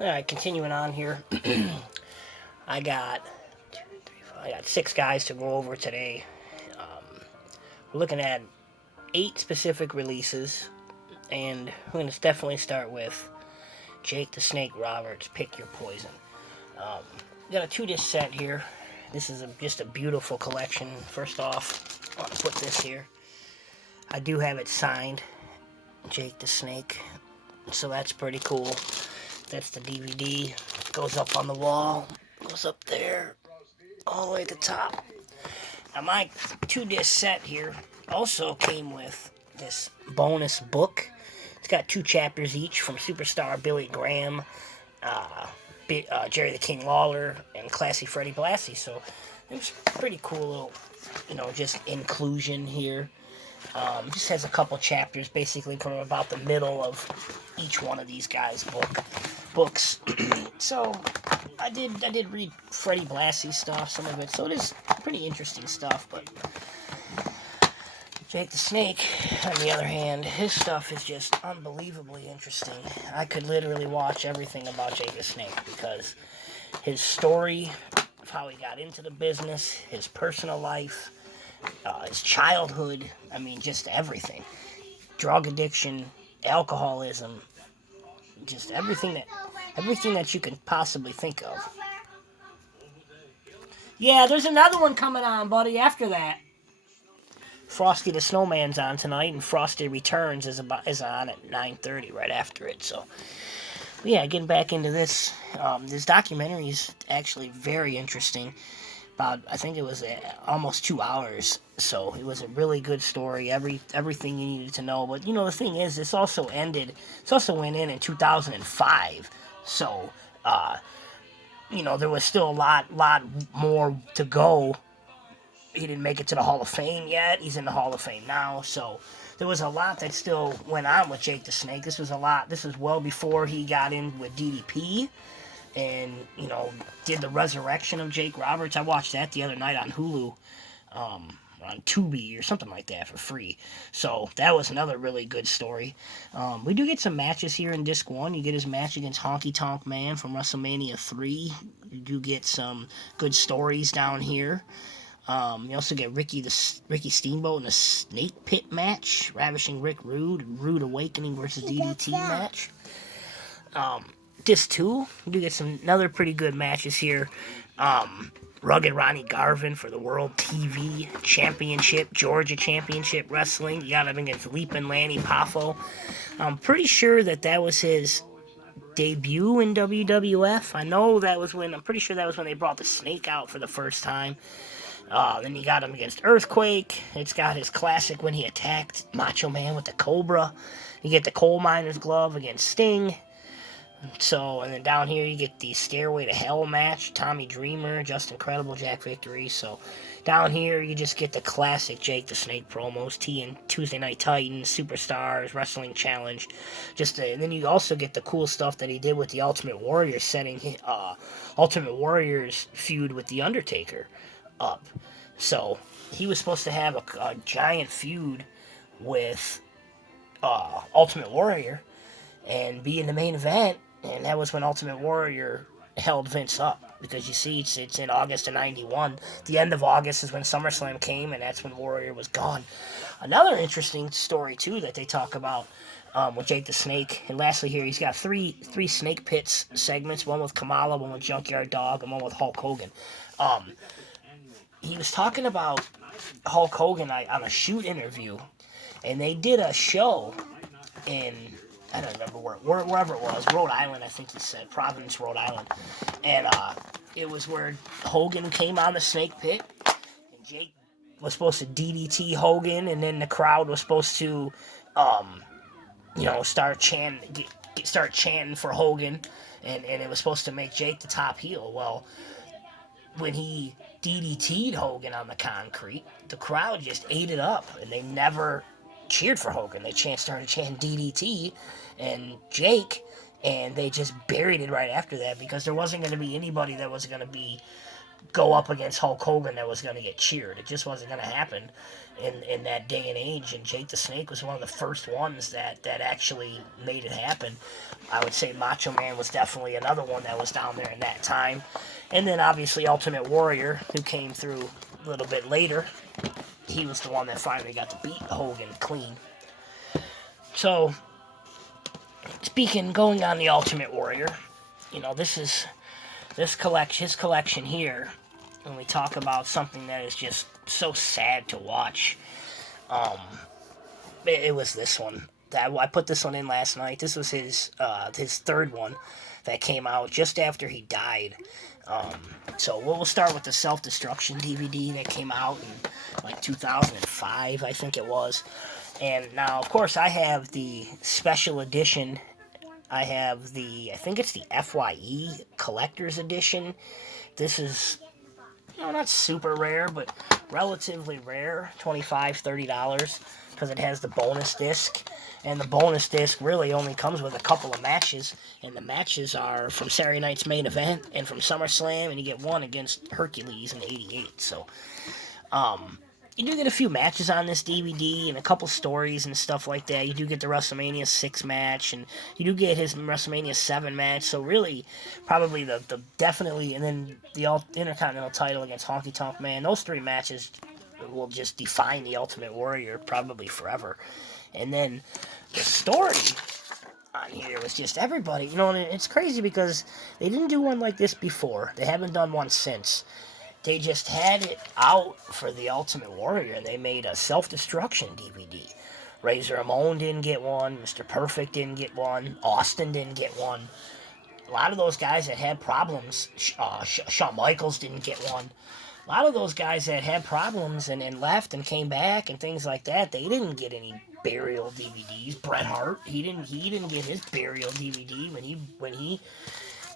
All right, continuing on here. I got I got 6 guys to go over today. We're looking at 8 specific releases, and we're going to definitely start with Jake the Snake Roberts, Pick Your Poison. Um, we got a 2-disc set here. This is just a beautiful collection. First off, I want to put this here. I do have it signed, Jake the Snake, so that's pretty cool. That's the DVD. Goes up on the wall, goes up there, all the way at the top. Now my 2-disc set here also came with this bonus book. It's got 2 chapters each from Superstar Billy Graham, Jerry the King Lawler, and Classy Freddie Blassie. So it was pretty cool little, just inclusion here. Just has a couple chapters basically from about the middle of each one of these guys' books. So I did read Freddie Blassie's stuff, some of it, so it is pretty interesting stuff. But Jake the Snake, on the other hand, his stuff is just unbelievably interesting. I could literally watch everything about Jake the Snake because his story of how he got into the business, his personal life, his childhood, just everything. Drug addiction, alcoholism, just everything that you can possibly think of. Yeah, there's another one coming on, buddy, after that. Frosty the Snowman's on tonight, and Frosty Returns is on at 9:30 right after it. So, yeah, getting back into this. This documentary is actually very interesting. I think it was almost 2 hours, so it was a really good story. Everything you needed to know. But the thing is, this also went in 2005. So, there was still a lot more to go. He didn't make it to the Hall of Fame yet. He's in the Hall of Fame now. So there was a lot that still went on with Jake the Snake. This was well before he got in with DDP. And, did the resurrection of Jake Roberts. I watched that the other night on Hulu, on Tubi or something like that for free. So that was another really good story. We do get some matches here in Disc 1. You get his match against Honky Tonk Man from WrestleMania 3. You do get some good stories down here. You also get Ricky Steamboat in a Snake Pit match, Ravishing Rick Rude Awakening versus DDT match. Disc 2, we do get some another pretty good matches here. Rugged Ronnie Garvin for the World TV Championship, Georgia Championship Wrestling. You got him against Leapin' Lanny Poffo. I'm pretty sure that was his debut in WWF. I'm pretty sure that was when they brought the Snake out for the first time. Then you got him against Earthquake. It's got his classic when he attacked Macho Man with the Cobra. You get the Coal Miner's Glove against Sting. So, and then down here you get the Stairway to Hell match, Tommy Dreamer, Just Incredible, Jack Victory. So, down here you just get the classic Jake the Snake promos, Tuesday Night Titans, Superstars, Wrestling Challenge. And then you also get the cool stuff that he did with the Ultimate Warrior, setting Ultimate Warrior's feud with The Undertaker up. So, he was supposed to have a giant feud with Ultimate Warrior and be in the main event. And that was when Ultimate Warrior held Vince up. Because you see, it's in August of 91. The end of August is when SummerSlam came, and that's when Warrior was gone. Another interesting story, too, that they talk about with Jake the Snake. And lastly here, he's got three Snake Pits segments. One with Kamala, one with Junkyard Dog, and one with Hulk Hogan. He was talking about Hulk Hogan on a shoot interview. And they did a show in... I don't remember wherever it was, Rhode Island, I think he said, Providence, Rhode Island, and it was where Hogan came on the Snake Pit, and Jake was supposed to DDT Hogan, and then the crowd was supposed to, start chanting for Hogan, and it was supposed to make Jake the top heel. Well, when he DDT'd Hogan on the concrete, the crowd just ate it up, and they never cheered for Hogan. They started chanting DDT and Jake, and they just buried it right after that because there wasn't going to be anybody that was going to be go up against Hulk Hogan that was going to get cheered. It just wasn't going to happen in that day and age. And Jake the Snake was one of the first ones that actually made it happen. I would say Macho Man was definitely another one that was down there in that time. And then obviously Ultimate Warrior, who came through a little bit later. He was the one that finally got to beat Hogan clean. So, going on the Ultimate Warrior, this collection, his collection here, when we talk about something that is just so sad to watch, it was this one. I put this one in last night. This was his third one that came out just after he died. So we'll start with the Self-Destruction DVD that came out in like 2005, I think it was. And now, of course, I have the special edition. I think it's the FYE Collector's Edition. This is, not super rare, but relatively rare, $25, $30, because it has the bonus disc. And the bonus disc really only comes with a couple of matches, and the matches are from Saturday Night's Main Event and from SummerSlam, and you get one against Hercules in '88. So, you do get a few matches on this DVD and a couple stories and stuff like that. You do get the WrestleMania 6 match, and you do get his WrestleMania 7 match. So really, probably the definitely, and then the Intercontinental title against Honky Tonk Man. Those three matches will just define the Ultimate Warrior probably forever. And then the story on here was just everybody. And it's crazy because they didn't do one like this before. They haven't done one since. They just had it out for the Ultimate Warrior, and they made a Self-Destruction DVD. Razor Ramon didn't get one. Mr. Perfect didn't get one. Austin didn't get one. A lot of those guys that had problems, Shawn Michaels didn't get one. A lot of those guys that had problems and left and came back and things like that, they didn't get any burial DVDs. Bret Hart, he didn't get his burial DVD when he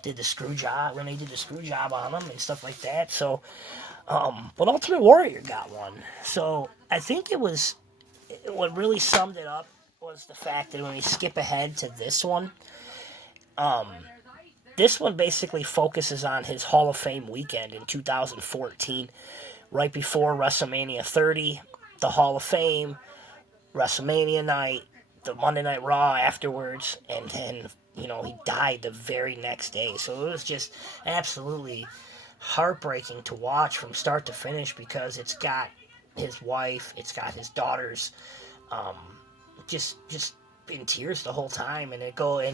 did the screw job, when they did the screw job on him and stuff like that. So, but Ultimate Warrior got one. So I think what really summed it up was the fact that when we skip ahead to this one, this one basically focuses on his Hall of Fame weekend in 2014, right before WrestleMania 30, the Hall of Fame, WrestleMania night, the Monday Night Raw afterwards, and then, he died the very next day. So it was just absolutely heartbreaking to watch from start to finish because it's got his wife, it's got his daughters, just in tears the whole time, and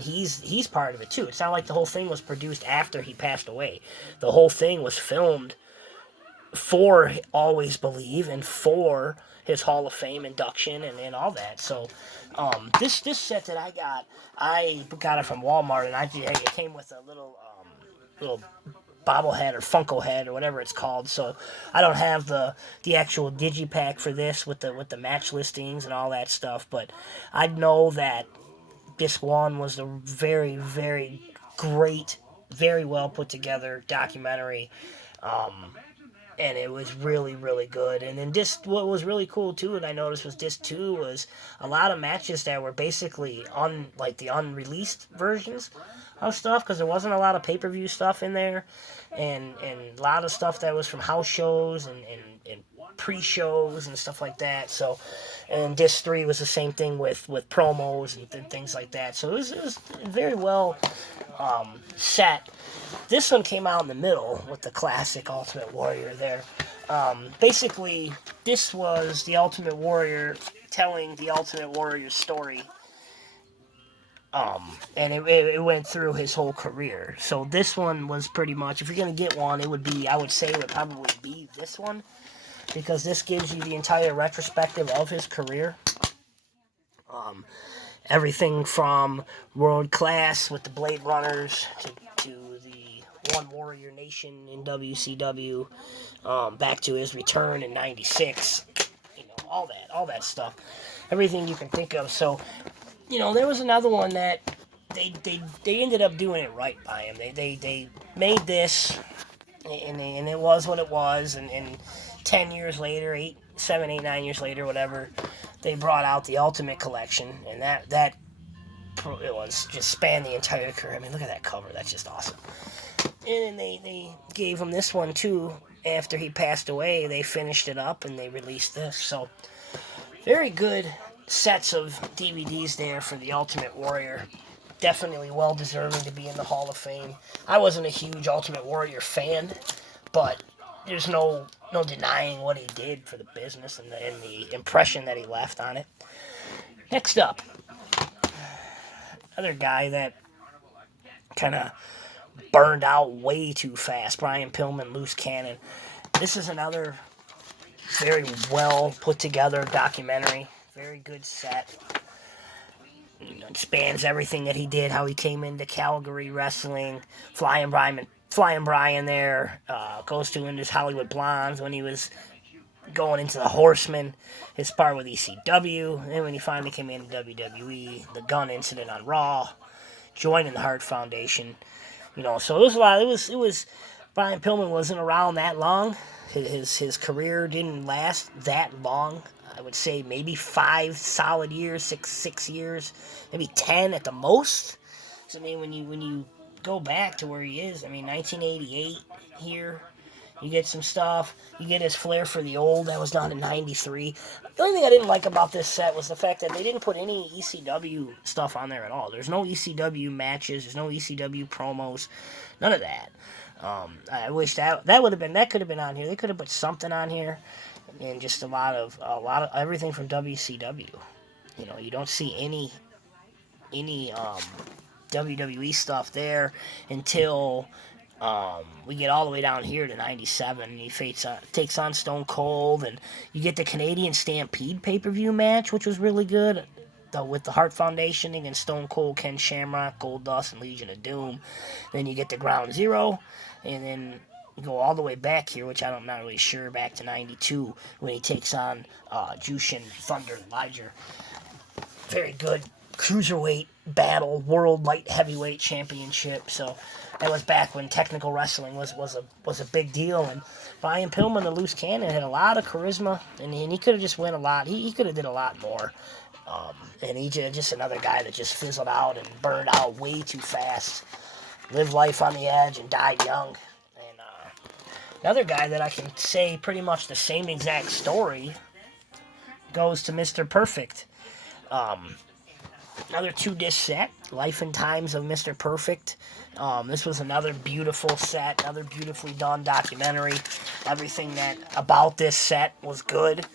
he's part of it too. It's not like the whole thing was produced after he passed away. The whole thing was filmed for Always Believe and for his Hall of Fame induction and all that. So this set that I got it from Walmart, and it came with a little bobblehead or Funko head or whatever it's called. So I don't have the actual digipack for this with the match listings and all that stuff, but I know that disc 1 was a very, very great, very well put together documentary, and it was really, really good. And then what was really cool too, and I noticed was disc 2 was a lot of matches that were basically the unreleased versions of stuff, because there wasn't a lot of pay-per-view stuff in there, and a lot of stuff that was from house shows and pre-shows and stuff like that. So, and disc 3 was the same thing with promos and things like that. So it was very well set. This one came out in the middle with the classic Ultimate Warrior there. Basically, this was the Ultimate Warrior telling the Ultimate Warrior story. And it went through his whole career. So this one was pretty much, if you're going to get one, I would say it would probably be this one, because this gives you the entire retrospective of his career. Everything from World Class with the Blade Runners to the One Warrior Nation in WCW, back to his return in '96, all that stuff, everything you can think of. So, there was another one that they ended up doing it right by him. They made this, and it was what it was, and 10 years later, 9 years later, whatever, they brought out the Ultimate Collection, and that it was just spanned the entire career. I mean, look at that cover. That's just awesome. And then they gave him this one, too. After he passed away, they finished it up and they released this. So, very good sets of DVDs there for the Ultimate Warrior. Definitely well-deserving to be in the Hall of Fame. I wasn't a huge Ultimate Warrior fan, but there's no denying what he did for the business and the impression that he left on it. Next up, another guy that kind of burned out way too fast, Brian Pillman, Loose Cannon. This is another very well put together documentary. Very good set. It spans everything that he did, how he came into Calgary wrestling, Flying Brian there, goes to into his Hollywood Blondes when he was going into the Horsemen, his part with ECW, and then when he finally came into WWE, the gun incident on Raw, joining the Hart Foundation. So it was a lot. It was Brian Pillman wasn't around that long. His career didn't last that long. I would say maybe 5 solid years, six years, maybe 10 at the most. So I mean, when you go back to where he is, I mean, 1988 here, you get some stuff. You get his flair for the old. That was done in '93. The only thing I didn't like about this set was the fact that they didn't put any ECW stuff on there at all. There's no ECW matches. There's no ECW promos. None of that. I wish that could have been on here. They could have put something on here, and just a lot of everything from WCW. You don't see any WWE stuff there until we get all the way down here to '97, and he takes on Stone Cold, and you get the Canadian Stampede pay-per-view match, which was really good, with the Hart Foundation against Stone Cold, Ken Shamrock, Goldust, and Legion of Doom. Then you get the Ground Zero, and then you go all the way back here, which I'm not really sure, back to '92, when he takes on Jushin Thunder Liger. Very good cruiserweight battle, World Light Heavyweight Championship. So that was back when technical wrestling was a big deal. And Brian Pillman, the Loose Cannon, had a lot of charisma, and he could have just won a lot. He could have did a lot more. And he's just another guy that just fizzled out and burned out way too fast. Lived life on the edge and died young. And another guy that I can say pretty much the same exact story goes to Mr. Perfect. Another 2-disc set, Life and Times of Mr. Perfect. This was another beautiful set, another beautifully done documentary. Everything about this set was good.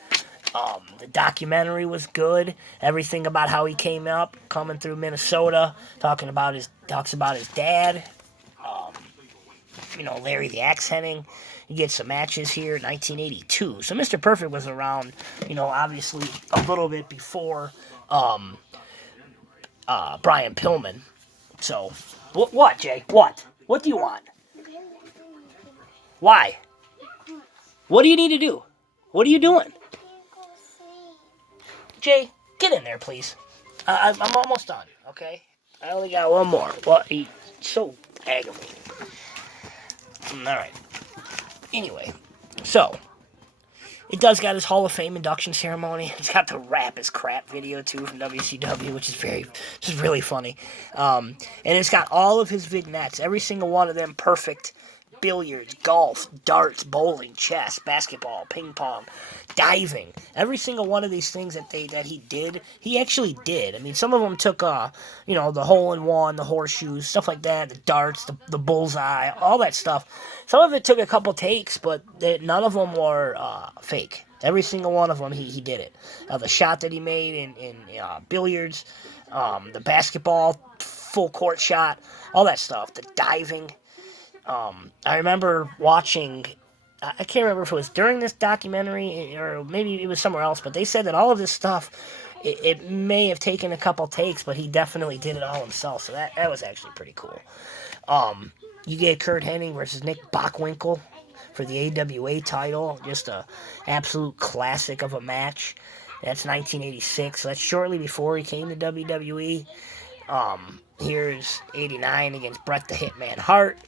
The documentary was good. Everything about how he came up, coming through Minnesota, talks about his dad. Larry the Axe Hennig. You get some matches here in 1982. So Mr. Perfect was around, obviously a little bit before Brian Pillman. So, what, Jay? What? What do you want? Why? What do you need to do? What are you doing? Jay, get in there, please. I'm almost done, okay? I only got one more. Well, he's so aggravating. Alright. Anyway, so it does got his Hall of Fame induction ceremony. It's got the rap his crap video too from WCW, which is really funny. And it's got all of his vignettes, every single one of them perfect. Billiards, golf, darts, bowling, chess, basketball, ping pong, diving. Every single one of these things that he did, he actually did. I mean, some of them took, the hole-in-one, the horseshoes, stuff like that, the darts, the bullseye, all that stuff. Some of it took a couple takes, but none of them were fake. Every single one of them, he did it. The shot that he made in billiards, the basketball full court shot, all that stuff, the diving. I remember watching, I can't remember if it was during this documentary or maybe it was somewhere else, but they said that all of this stuff, it may have taken a couple takes, but he definitely did it all himself, so that was actually pretty cool. You get Curt Hennig versus Nick Bockwinkel for the AWA title, just a absolute classic of a match. That's 1986, so that's shortly before he came to WWE. Here's 89 against Bret the Hitman Hart.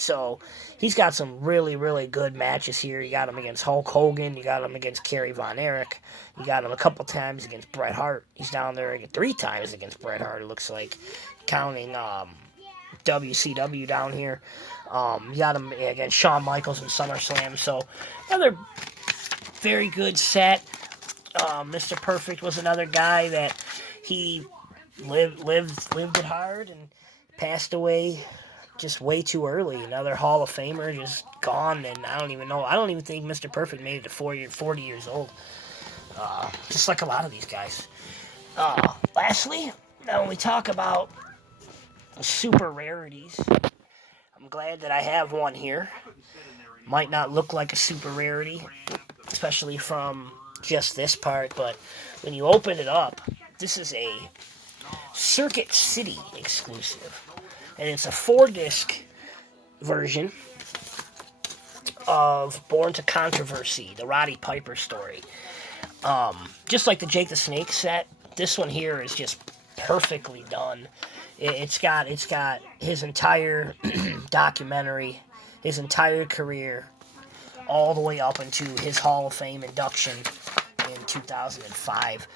So he's got some really, really good matches here. You got him against Hulk Hogan. You got him against Kerry Von Erich. You got him a couple times against Bret Hart. He's down there 3 times against Bret Hart, it looks like, counting WCW down here. You got him against Shawn Michaels in SummerSlam. So another very good set. Mr. Perfect was another guy that he lived it hard and passed away just way too early. Another Hall of Famer just gone, and I don't even know. I don't even think Mr. Perfect made it to 40 years old. Just like a lot of these guys. Lastly, now when we talk about super rarities, I'm glad that I have one here. Might not look like a super rarity, especially from just this part, but when you open it up, this is a Circuit City exclusive. And it's a 4-disc version of Born to Controversy, the Roddy Piper story. Just like the Jake the Snake set, this one here is just perfectly done. It's got his entire documentary, his entire career, all the way up into his Hall of Fame induction in 2005.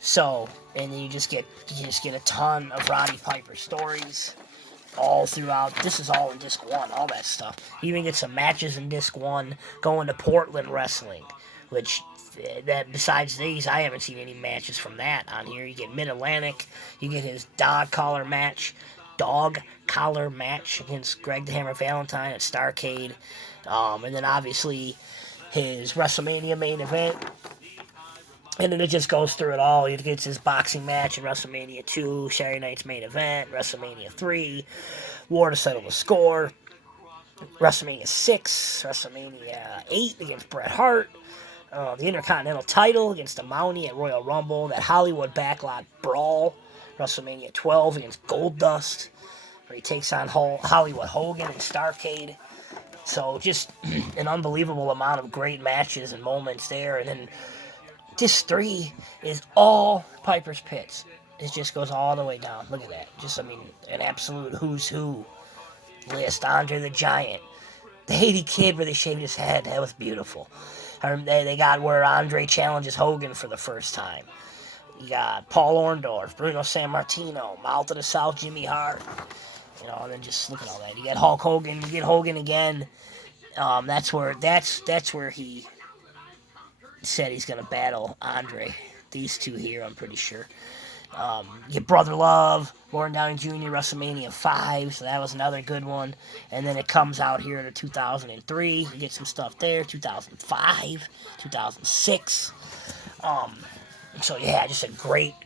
So, and then you just get a ton of Roddy Piper stories all throughout. This is all in disc 1, all that stuff. You even get some matches in disc 1 going to Portland Wrestling, which that besides these, I haven't seen any matches from that on here. You get Mid-Atlantic, you get his dog collar match against Greg the Hammer Valentine at Starrcade, and then obviously his WrestleMania main event. And then it just goes through it all. It gets his boxing match in WrestleMania 2, Saturday Night's Main Event, WrestleMania 3, War to Settle the Score, WrestleMania 6, WrestleMania 8 against Bret Hart, the Intercontinental title against the Mountie at Royal Rumble, that Hollywood Backlot Brawl, WrestleMania 12 against Goldust, where he takes on Hollywood Hogan and Starrcade. So just an unbelievable amount of great matches and moments there. And then Disc 3 is all Piper's Pits. It just goes all the way down. Look at that. Just, an absolute who's who list. Andre the Giant. The Haiti Kid where they shaved his head. That was beautiful. They got where Andre challenges Hogan for the first time. You got Paul Orndorff, Bruno Sammartino, Mouth of the South, Jimmy Hart. And then just look at all that. You got Hulk Hogan. You get Hogan again. That's where he said he's going to battle Andre. These two here, I'm pretty sure. You get Brother Love, Warren Downey Jr., WrestleMania 5, so that was another good one. And then it comes out here to 2003. You get some stuff there. 2005, 2006. So yeah, just a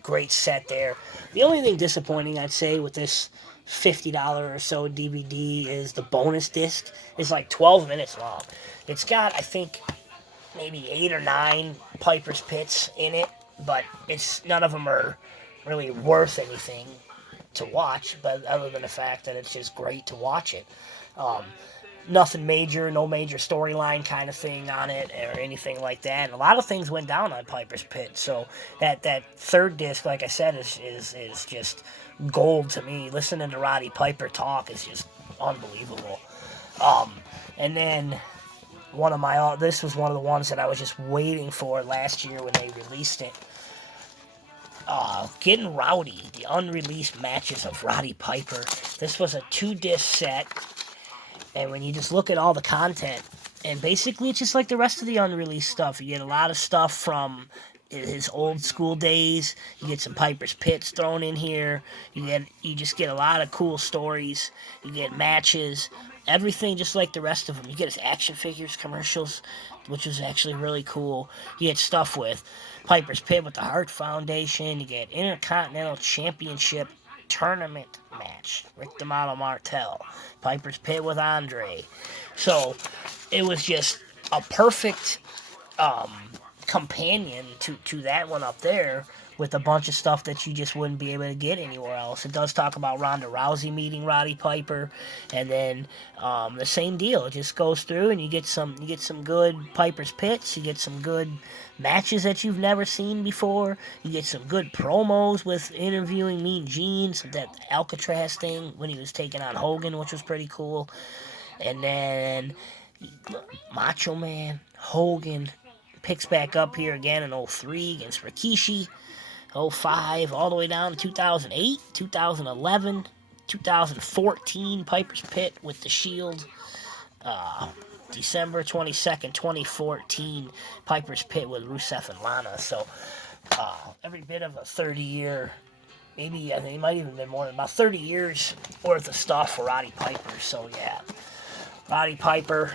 great set there. The only thing disappointing, I'd say, with this $50 or so DVD is the bonus disc is like 12 minutes long. It's got, I think, maybe 8 or 9 Piper's Pits in it, but none of them are really worth anything to watch, but other than the fact that it's just great to watch it. Nothing major, no major storyline kind of thing on it or anything like that. And a lot of things went down on Piper's Pit, so that third disc, like I said, is just gold to me. Listening to Roddy Piper talk is just unbelievable. And then this was one of the ones that I was just waiting for last year when they released it. Getting Rowdy, the unreleased matches of Roddy Piper. This was a 2-disc set, and when you just look at all the content, and basically it's just like the rest of the unreleased stuff. You get a lot of stuff from his old school days. You get some Piper's Pits thrown in here. You just get a lot of cool stories. You get matches. Everything just like the rest of them. You get his action figures commercials, which is actually really cool. You get stuff with Piper's Pit with the Hart Foundation. You get Intercontinental Championship Tournament match, Rick D'Amato Martel. Piper's Pit with Andre. So it was just a perfect companion to that one up there, with a bunch of stuff that you just wouldn't be able to get anywhere else. It does talk about Ronda Rousey meeting Roddy Piper, and then the same deal. It just goes through, and you get some good Piper's Pits. You get some good matches that you've never seen before. You get some good promos with interviewing Mean Gene, so that Alcatraz thing when he was taking on Hogan, which was pretty cool. And then Macho Man, Hogan picks back up here again in 03 against Rikishi. 05 all the way down to 2008, 2011, 2014 Piper's Pit with the Shield. December 22nd, 2014 Piper's Pit with Rusev and Lana. So every bit of a 30-year, maybe I think it might even been more than about 30 years worth of stuff for Roddy Piper. So yeah, Roddy Piper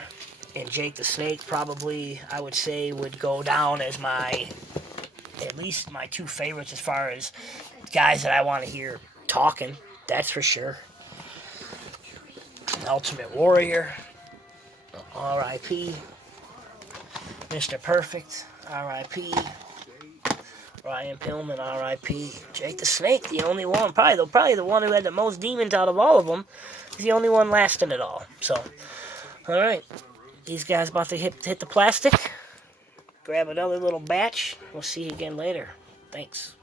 and Jake the Snake probably, I would say, would go down as at least my two favorites as far as guys that I want to hear talking. That's for sure. Ultimate Warrior, R.I.P. Mr. Perfect, R.I.P. Ryan Pillman, R.I.P. Jake the Snake, the only one, probably the one who had the most demons out of all of them. He's the only one lasting it all. So, all right, these guys about to hit the plastic. Grab another little batch. We'll see you again later. Thanks.